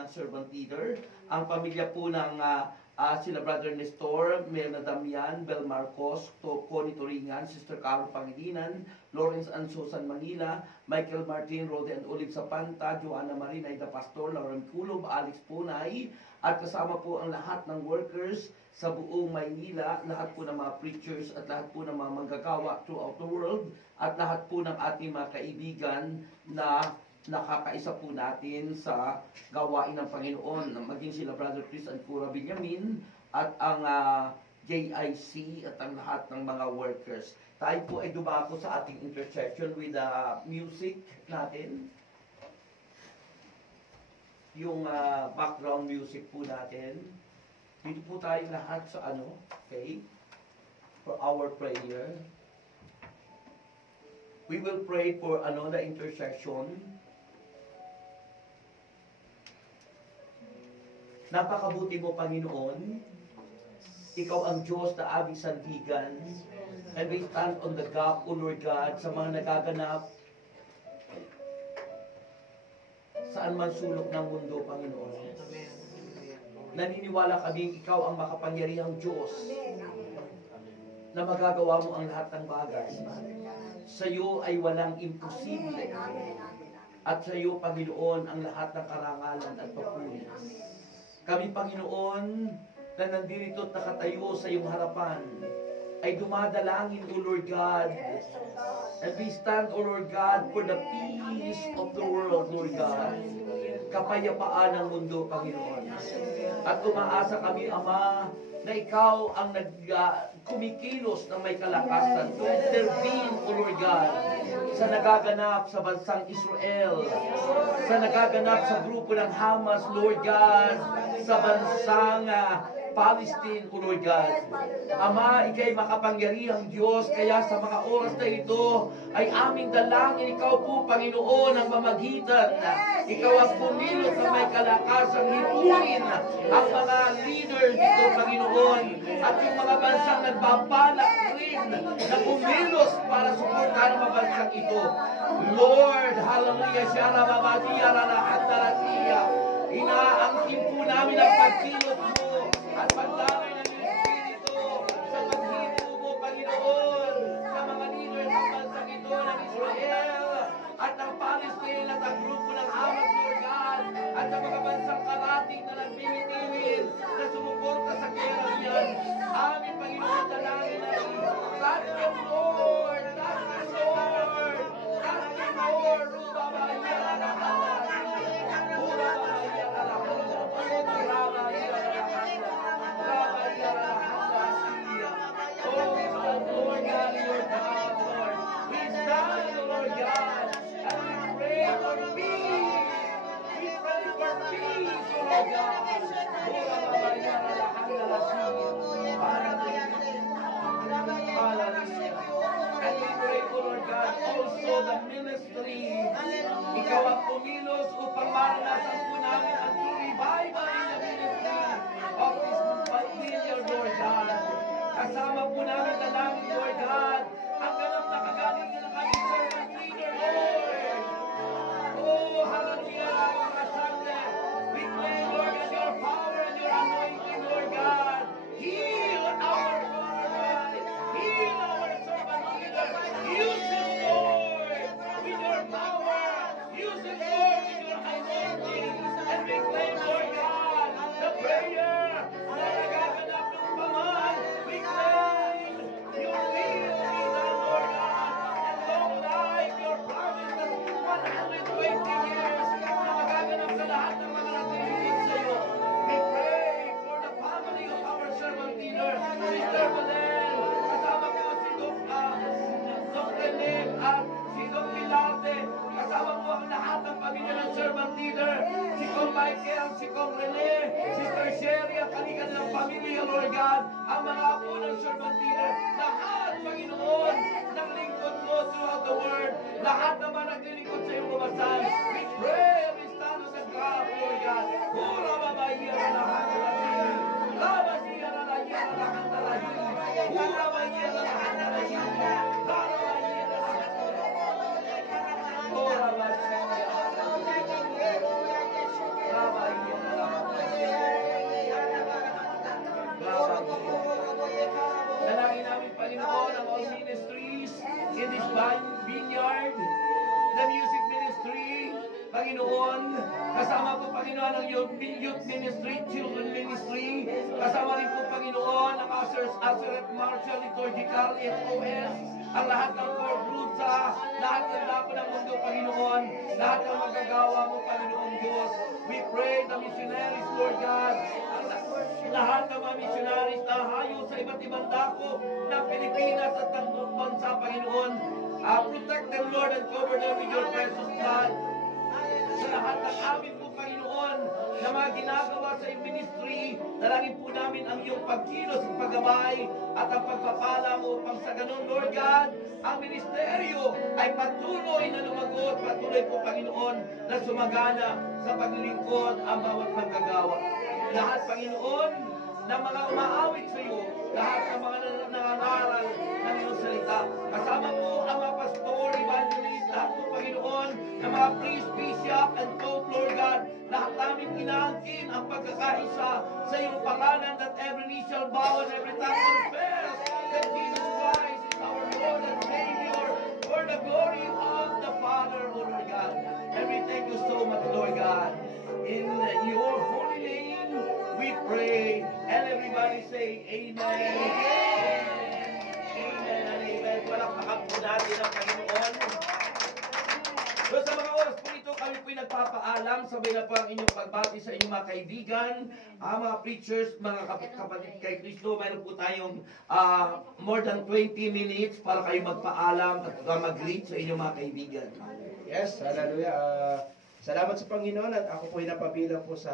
ng servant leader. Ang pamilya po ng sila Brother Nestor, Melna Damian, Bel Marcos, Connie Turingan, Sister Carol Pangilinan, Lawrence and Susan Manila, Michael Martin, Rode and Olive Sapanta, Joanna Marina, Ida Pastor, Lauren Kulob, Alex Punay, at kasama po ang lahat ng workers sa buong Maynila, lahat po ng mga preachers at lahat po ng mga manggagawa throughout the world, at lahat po ng ating mga kaibigan na nakakaisa po natin sa gawain ng Panginoon, maging sila Brother Chris and Cura Benjamin at ang JIC at ang lahat ng mga workers. Tayo po ay dumako sa ating intercession with music natin. Yung background music po natin. Dito po tayo lahat sa okay? For our prayer. We will pray for the intercession. Napakabuti mo, Panginoon. Ikaw ang Diyos na aming sandigan. And we stand on the gap, O Lord God, sa mga nagaganap saan man sulok ng mundo, Panginoon. Naniniwala kaming ikaw ang makapangyarihang Diyos na magagawa mo ang lahat ng bagay. Sa iyo ay walang imposible. At sa iyo, Panginoon, ang lahat ng karangalan at papuri. Kami, Panginoon, na nandito at nakatayo sa iyong harapan, ay dumadalangin, O Lord God. And we stand, O Lord God, for the peace of the world, Lord God. Kapayapaan ng mundo, Panginoon. At umaasa kami, Ama, na ikaw ang kumikilos na may kalakasan to intervene, O Lord God, sa nagaganap sa bansang Israel, sa nagaganap sa grupo ng Hamas, Lord God, sa bansang Palestine, O Lord God. Ama, ikay makapangyarihang Diyos, kaya sa mga oras na ito ay aming dalangin, ikaw po, Panginoon, ang mamagitan. Ikaw ang pumilos na may kalakasang hipuin ang mga leaders dito, Panginoon, at yung mga bansang nagbabalak rin na pumilos para suportahan ang mga bansang ito. Lord, hallelujah, Shara Babadiya, Ralahantarasiya, inaangkin po namin ang pagkilos mo at pagdamay ng Espiritu sa paghito mo, Panginoon, sa mga leader ng bansang ito ng Israel at ng Palestine at ang grupo ng Hamas, Lord God, at sa mga bansang karating na nagbibitiwin na sumuporta sa gera yan. Amin, Panginoon, dalangin namin. Touch them, Lord! Touch them, Lord! Touch them, Lord! Rubabaya na lahat! Rubabaya na lahat! Rubabaya na lahat! Rubabaya na lahat! Oh, Lord God, Lord God, Lord! We stand, Lord God, and we pray for peace! We pray for peace, Lord God! Rubabaya na lahat! And we pray, O Lord God, also the ministry. Ikaw ang pumilos upang maranasan po namin ang true revival in the ministry of this million, Lord God. Kasama po namin na namin, Lord God, ang ganap na kagaling ng aming servant leader, Lord. Oh, hallelujah, mga Sunday. We pray, Lord, and your power and your anointing, Lord God. Heal our Lord. Heal our servant leader. Use him, Lord, with your power. Use him, Lord, with your anointing. And we claim, Lord God, the prayer na nagaganap ng paman. We claim your will be done, Lord God. And long life, your promise of 120 years na magaganap sa lahat ng mga natiligid sa iyo. We pray for the family of our servant leader, Sister Belen. Kasama po si Dr. Rene at si Dr. Pilate. Kasama po ang lahat ng pamilya ng servant leader. Si Kong Michael, si Kong Rene, Sister Sherry, ang kanilang ng pamilya, Lord God. Ang mga apo ng servant leader. Lahat, Panginoon, ng lingkod mo throughout the world. Lahat naman naglilingkod sa iyong mabasan. We pray, we stand on the gap, Lord God. Hura babahiya na lahat na lahat. Labasiya na lahat na lahat na lahat. Hura babahiya na lahat na lahat. Labahiya na lahat na lahat. Hura babahiya. Labahiya. Panginoon, ang youth ministry, children ministry. Kasama rin po, Panginoon, ang Ushers, Azeret Marshall, Liturgical, SOS, ang lahat ng core groups sa lahat ng lapo ng mundo, Panginoon. Lahat ng magagawa mo, Panginoon Diyos. We pray the missionaries, Lord God. Lahat ng mga missionaries na hayo sa iba't ibang dako ng Pilipinas at ng buong bansa, Panginoon. Protect them, Lord, and cover them with your precious blood. Sa lahat ng amin po, Panginoon, na mga ginagawa sa iyong ministry, dalangin po namin ang iyong pagkilos at paggabay at ang pagpapala mo upang sa ganun, Lord God, ang ministeryo ay patuloy na lumagot, patuloy po, Panginoon, na sumagana sa paglilingkod ang bawat manggagawa. Lahat, Panginoon, ng mga umaawit sa iyo, lahat ng mga nangangaral ng iyong salita. Kasama po ang mga pastor, evangelist, lahat po, Panginoon, ng mga priest, bishop, and pope, Lord God. Lahat namin inaangkin ang pagkakaisa sa iyong pangalan, that every knee shall bow and every tongue confess that Jesus Christ is our Lord and Savior for the glory of the Father, O Lord God. And we thank you so much, Lord God. In your holy name, we pray. And everybody say, Amen. Amen and amen. Palakpakan po natin ang Panginoon. So sa mga oras po ito, kami po'y nagpapaalam. Sabay na po ang inyong pagbati sa inyong mga kaibigan, mga preachers, mga kapatid kay Kristo. Mayroon po tayong more than 20 minutes para kayo magpaalam at mag-greet sa inyong mga kaibigan. Yes, hallelujah. Salamat sa Panginoon at ako po ay napabilang po sa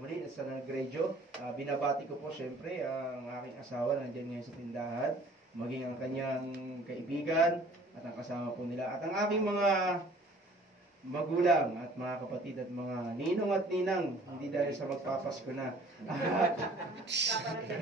muli sa Nagrejo. Binabati ko po siyempre ang aking asawa na nandiyan ngayon sa tindahan, maging ang kanyang kaibigan at ang kasama po nila. At ang aking mga magulang at mga kapatid at mga ninong at ninang, hindi dahil sa magpapasko na.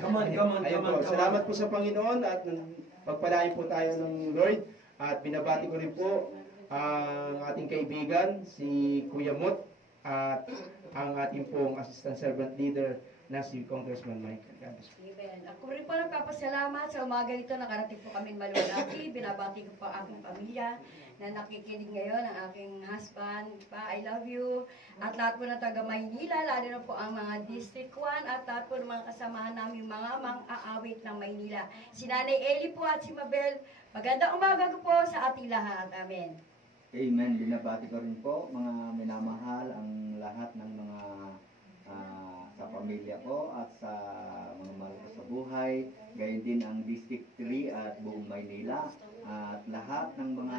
Come on. Salamat po sa Panginoon at pagpalain po tayo ng Lord. At binabati ko rin po ang ating kaibigan, si Kuya Mut, at ang ating pong assistant servant leader na si Congressman Mike. Amen. Ako rin po nagpapasalamat sa umaga ito. Nakarating po kami Maluwalhati. Binabati ko po ang aking pamilya na nakikinig ngayon, ang aking husband. Pa, I love you. At lahat po na taga Maynila, lalo na po ang mga District 1 at lahat po ng mga kasamahan namin mga mang-aawit ng Maynila. Si Nanay Eli po at si Mabel. Magandang umaga ko po sa ating lahat. Amen. Amen. Binabati ko rin po mga minamahal ang lahat ng mga sa pamilya ko at sa mga mahal ko sa buhay. Gayon din ang District 3 at buong Maynila at lahat ng mga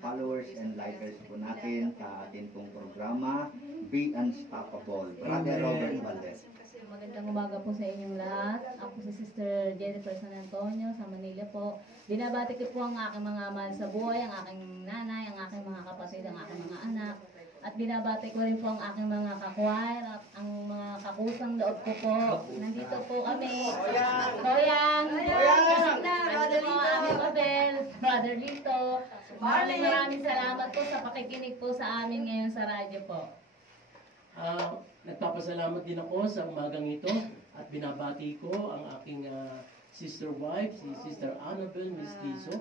followers and likers po natin sa ating pong programa Be Unstoppable. Brother Robert Valdez. Magandang umaga po sa inyong lahat. Ako si Sister Jennifer San Antonio sa Manila po. Binabati ko po ang aking mga mahal sa buhay, ang aking nanay, ang aking mga kapatid, ang aking mga anak. At binabati ko rin po ang aking mga kakwire at ang mga kakusang loob ko po. Nandito po kami. Toyang! Brother Abel, Brother Lito. Maraming salamat po sa pakikinig po sa amin ngayon sa radyo po. Nagpapasalamat din ako sa umagang ito at binabati ko ang aking sister wife, si Sister Annabel Mestizo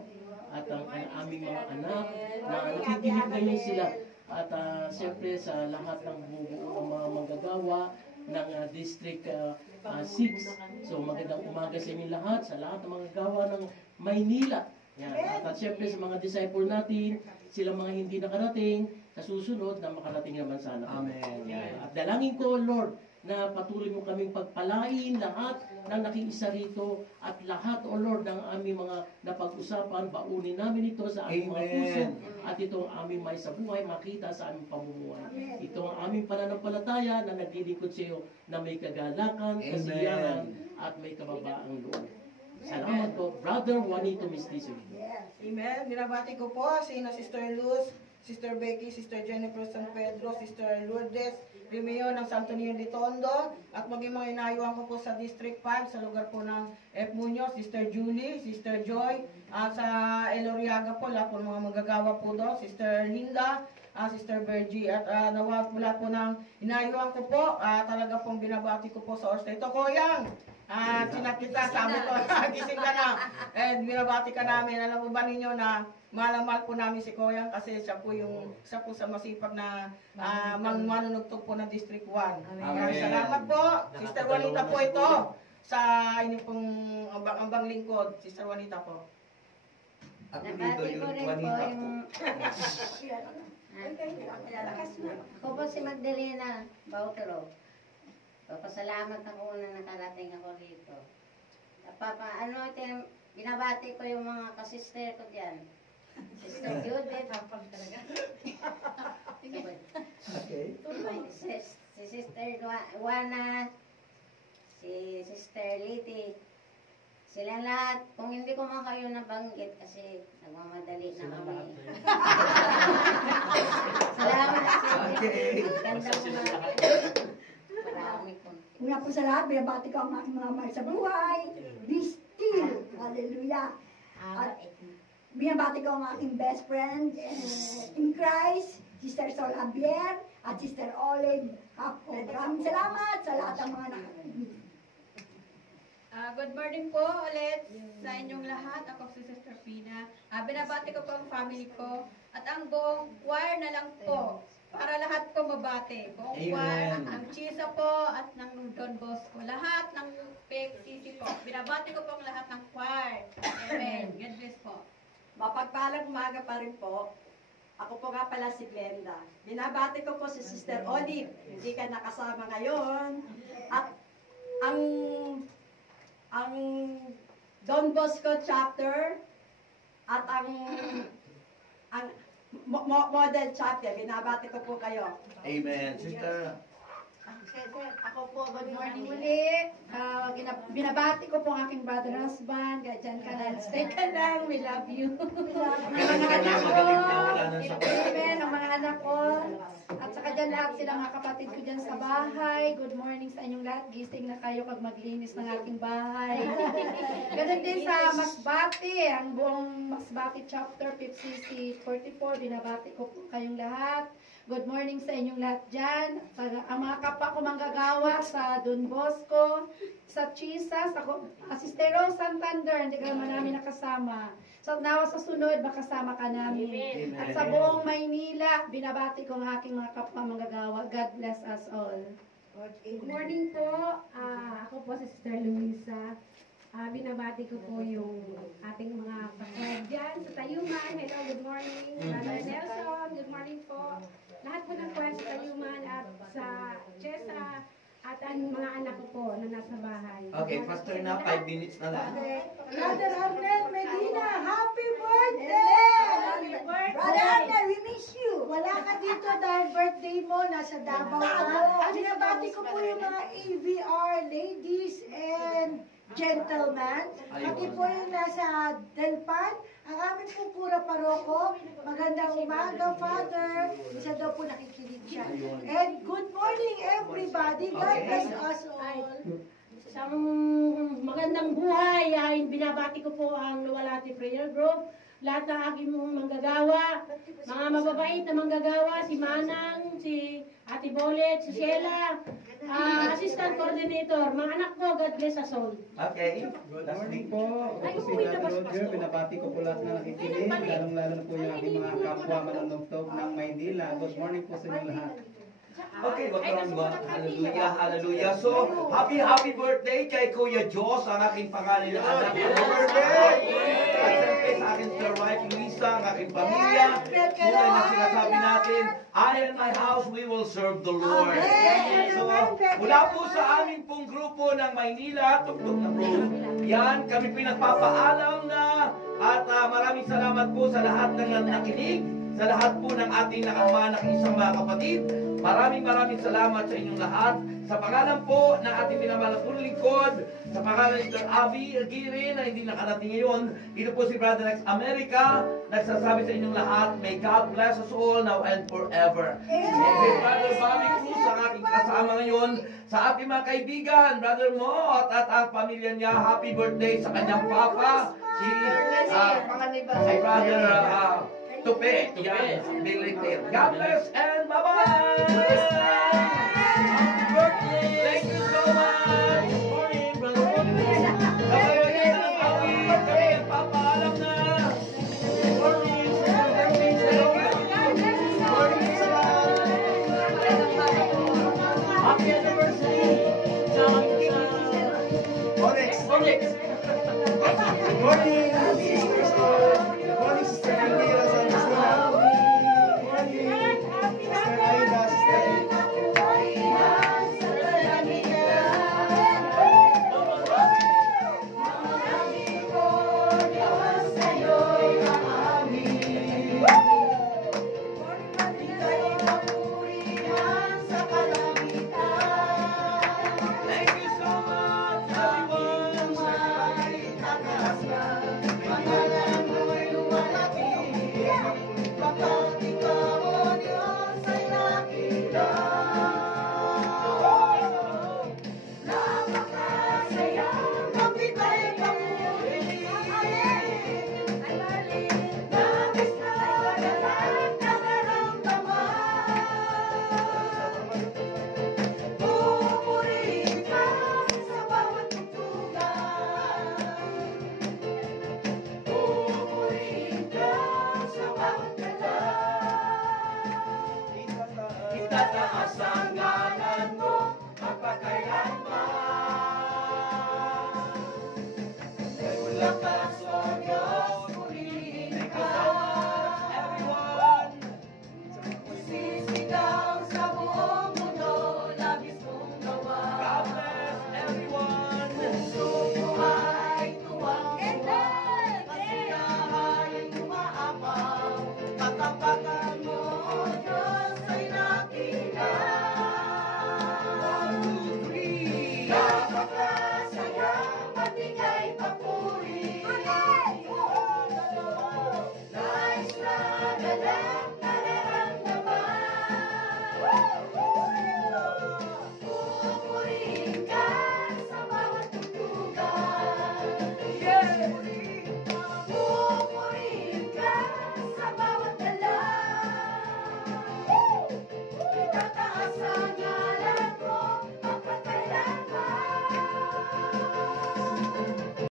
at ang aming mga anak na nakikinig ngayon sila. At siyempre sa lahat ng bumubuo ng mga manggagawa ng District 6. So magandang umaga sa inyo lahat, sa lahat ng manggagawa ng Maynila. Yan. At siyempre sa mga disciple natin, silang mga hindi nakarating, sa susunod na makarating naman sana. Amen. Yan. At dalangin ko, Lord, na patuloy mo kaming pagpalain lahat ng nakiisa rito at lahat, O Lord, ng aming mga napag-usapan, baunin namin ito sa aming mga puso at ito ang aming may sa buhay makita sa aming pamumuhay. Ito ang aming pananampalataya na naglilingkod sa iyo na may kagalakan, kasiyahan at may kababaang loob. Salamat po, Brother Juanito Mestizo. Amen. Binabati ko po si Sister Luz, Sister Becky, Sister Jennifer San Pedro, Sister Lourdes Rimeo ng Santo Niño de Tondo, at maging mga inayuhan ko po sa District 5 sa lugar po ng F. Muñoz, Sister Julie, Sister Joy, at sa Eloriaga po, lahat po mga magagawa po doon, Sister Linda, Sister Virgie. At nawag mula po ng inayuhan ko po, talaga pong binabati ko po sa oras na ito. Koyang, sinak kita, sabi ko, gising ka na. And binabati ka namin. Alam mo ba ninyo na mahal po namin si Koyang kasi siya po sa masipag na manunugtog po ng District 1. Amen. Salamat po. Sister Juanita po ito sa inyong pong ambang lingkod. Sister Juanita po. At dito Nabati ko yung rin po Juanita po. yung... Ako po si Magdalena Bautero. Papasalamat ako na nakarating ako rito. Binabati ko yung mga kasister ko dyan. Sister Judith. Okay. Si Sister Juana. Si Sister Liti. Silang lahat. Kung hindi ko man kayo nabanggit kasi nagmamadali na kami. Salamat. Okay. Ganda mo na. Marami kong. Una po sa lahat, binabati ko ang aking mga mahal sa buhay. Be still. Hallelujah. At binabati ko ang aking best friend in Christ, Sister Sol Javier at Sister Olive Hapo. Maraming salamat sa lahat ng mga nakikinig. Good morning po ulit sa inyong lahat. Ako si Sister Pina. Binabati ko po ang family ko at ang buong choir na lang po para lahat po mabati. Buong choir, Amen. ng Chisa po at ng Don Bosco. Lahat ng PCC po. Binabati ko po ang lahat ng choir. Amen. God bless po. Mapagpalang umaga pa rin po. Ako po nga pala si Glenda. Binabati ko po si Sister Olive. Hindi ka nakasama ngayon. At ang Don Bosco chapter at ang model chapter. Binabati ko po kayo. Amen. Sister, Ako po, good morning muli. Binabati ko po ang aking brother husband. Dyan ka lang, stay ka lang, we love you. Ang mga anak ko, amen, ang mga anak ko. At saka dyan lahat silang mga kapatid ko dyan sa bahay. Good morning sa inyong lahat. Gising na kayo pag maglinis ng aking bahay. Ganun din sa Masbate, ang buong Masbate chapter 5cc 44. Binabati ko po kayong lahat. Good morning sa inyong lahat dyan. Ang mga kapwa ko manggagawa sa Don Bosco, sa Chisa, sa Sister Rose Santander, hindi ka naman namin nakasama. So, nawa sa sunod, makasama ka namin. Amen. At sa buong Maynila, binabati ko ang aking mga kapwa manggagawa. God bless us all. Good morning po. Ako po si Sister Luisa. Binabati ko po yung ating mga kapatid dyan sa Tayuman. Hello, good morning. Brother Nelson, good morning po. Lahat po ng kwaya sa Tayuman at sa Chesa at ang mga anak ko po na nasa bahay. okay, faster na, 5 minutes na lang. Brother Arnel Medina, happy birthday! Happy birthday! Brother Arnel, we miss you! Wala ka dito dahil birthday mo, nasa Davao ka. Binabati ko po yung mga AVR ladies and gentlemen. Pati po yung nasa Delpan. Ang aming po pura paroko. Magandang umaga, Father. Isa daw po nakikinig siya. And good morning, everybody. God bless us all. Isang magandang buhay ay binabati ko po ang Luwalhati Prayer Group. Lahat ng aking manggagawa, mga mababait na manggagawa, si Manang, si Ate Bolet, si Sheila, Assistant Coordinator, mga anak ko, God bless us all. Okay. Good morning po. Ako si Brother Roger. Binabati ko po lahat na nakikinig. Lalong-lalo na po yung aking mga kapwa manunugtog ng Maynila. Good morning po sa inyo lahat. Okay, magkaroon ba? Hallelujah, hallelujah. So, happy birthday kay Kuya Diyos, ang aking pangalan na anak. Happy birthday! At siyempre sa aking Sir Wife Luisa, ang aking pamilya. Tulad na sinasabi natin, I and my house, we will serve the Lord. So, mula po sa aming pong grupo ng Maynila, Tuktok na Road, yan, kami pinagpapaalam na at maraming salamat po sa lahat ng nakinig, sa lahat po ng ating nakisang mga kapatid. Maraming salamat sa inyong lahat. Sa pangalan po ng ating minamahal na lingkod, sa pangalan ni Sir Abby Aguirre na hindi nakarating ngayon, dito po si Brother Next America, nagsasabi sa inyong lahat, may God bless us all now and forever. And si Brother Bobby Cruz, ang aking kasama ngayon, sa ating mga kaibigan, Brother Mott at ang pamilya niya, happy birthday sa kanyang papa, si Brother Tupi. Yan. Very clear. God bless and bye-bye! Thank you so much! Morning, brother. Kapag ng awit, kami papaalam na! Morning, happy anniversary sa Onyx. Onyx. Good morning, sisters. Good morning, Sister Camila, San Justina. Good morning, Sister Aida, Sister Rita. Thank you so much, everyone! Itataas ang ngalan mo, magpakailanman. Wala ka